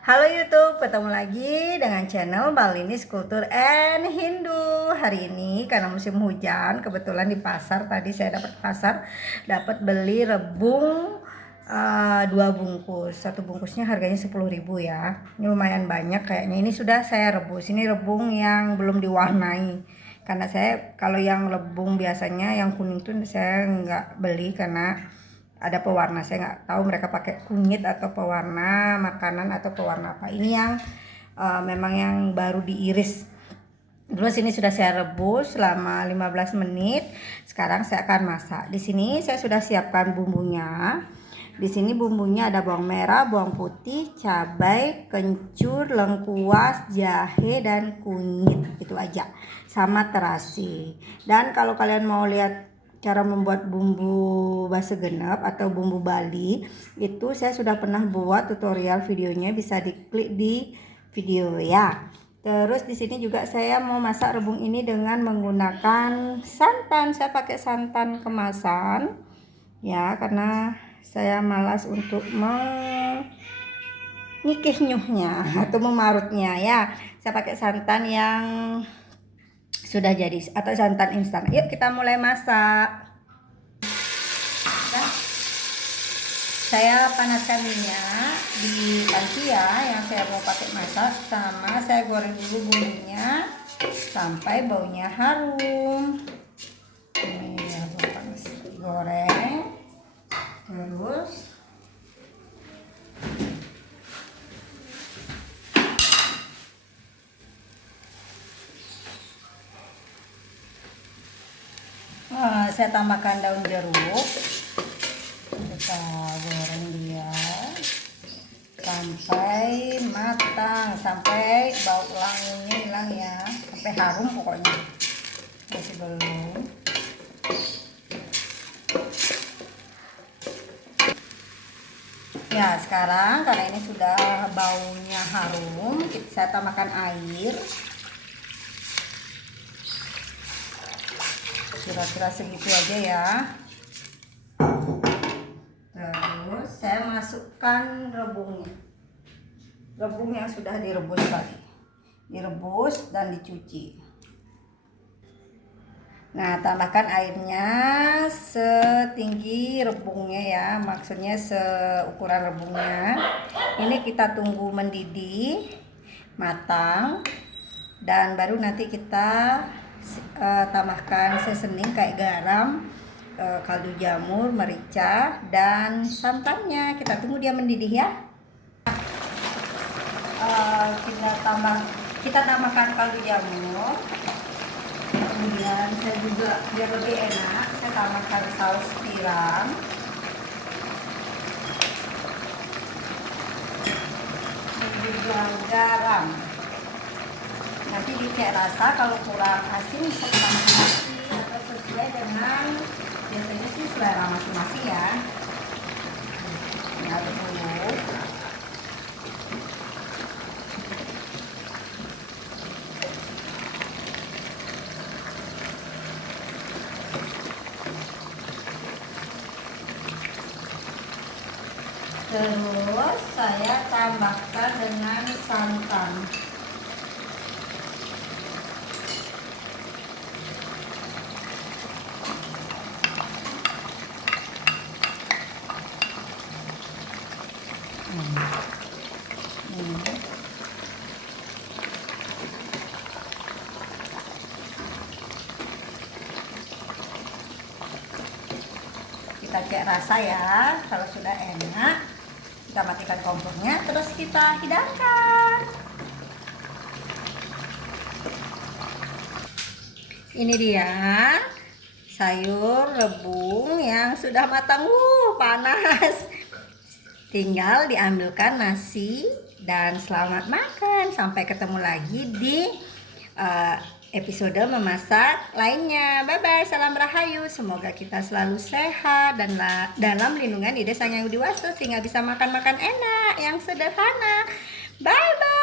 Halo YouTube, ketemu lagi dengan channel Balinis Kultur and Hindu. Hari ini karena musim hujan, kebetulan di pasar tadi saya dapat beli rebung 2 bungkus. Satu bungkusnya harganya 10.000 ya. Ini lumayan banyak kayaknya. Ini sudah saya rebus. Ini rebung yang belum diwarnai. Karena saya kalau yang rebung biasanya yang kuning tuh saya nggak beli karena ada pewarna. Saya nggak tahu mereka pakai kunyit atau pewarna makanan atau pewarna apa. Ini yang memang yang baru diiris. Terus ini sudah saya rebus selama 15 menit. Sekarang saya akan masak. Di sini saya sudah siapkan bumbunya. Di sini bumbunya ada bawang merah, bawang putih, cabai, kencur, lengkuas, jahe dan kunyit. Itu aja. Sama terasi. Dan kalau kalian mau lihat cara membuat bumbu base genep atau bumbu Bali, itu saya sudah pernah buat tutorial videonya, bisa diklik di video ya. Terus di sini juga saya mau masak rebung ini dengan menggunakan santan. Saya pakai santan kemasan ya, karena saya malas untuk nyuhnya atau memarutnya ya. Saya pakai santan yang sudah jadi atau santan instan. Yuk kita mulai masak. Saya panaskan minyak di panci ya, yang saya mau pakai masak. Sama saya goreng dulu bumbunya sampai baunya harum. Ini ya, panas goreng. Terus saya tambahkan daun jeruk. Kita goreng dia sampai matang, sampai bau wanginya hilang ya, sampai harum pokoknya. Masih belum. Ya sekarang karena ini sudah baunya harum, saya tambahkan air kira-kira segitu aja ya. Terus saya masukkan rebung yang sudah direbus tadi, direbus dan dicuci. Nah, tambahkan airnya setinggi rebungnya ya, maksudnya seukuran rebungnya. Ini kita tunggu mendidih, matang, dan baru nanti kita tambahkan seasoning kayak garam, kaldu jamur, merica, dan santannya. Kita tunggu dia mendidih ya. Kita tambahkan kaldu jamur. Kemudian saya juga biar lebih enak, saya tambahkan saus tiram. Dan juga garam. Nanti dicek rasa, kalau kurang asin bisa tambahkan lagi atau sesuai dengan biasanya sih selera masing-masing ya. Ini aduk dulu. Terus saya tambahkan dengan santan. Kita cek rasa ya, kalau sudah enak kita matikan kompornya, terus kita hidangkan. Ini dia sayur rebung yang sudah matang. Panas. Tinggal diambilkan nasi dan selamat makan. Sampai ketemu lagi di episode memasak lainnya. Bye bye, salam rahayu. Semoga kita selalu sehat dan dalam lindungan Ide Sang Yang Widi Wastu, sehingga bisa makan-makan enak yang sederhana. Bye bye.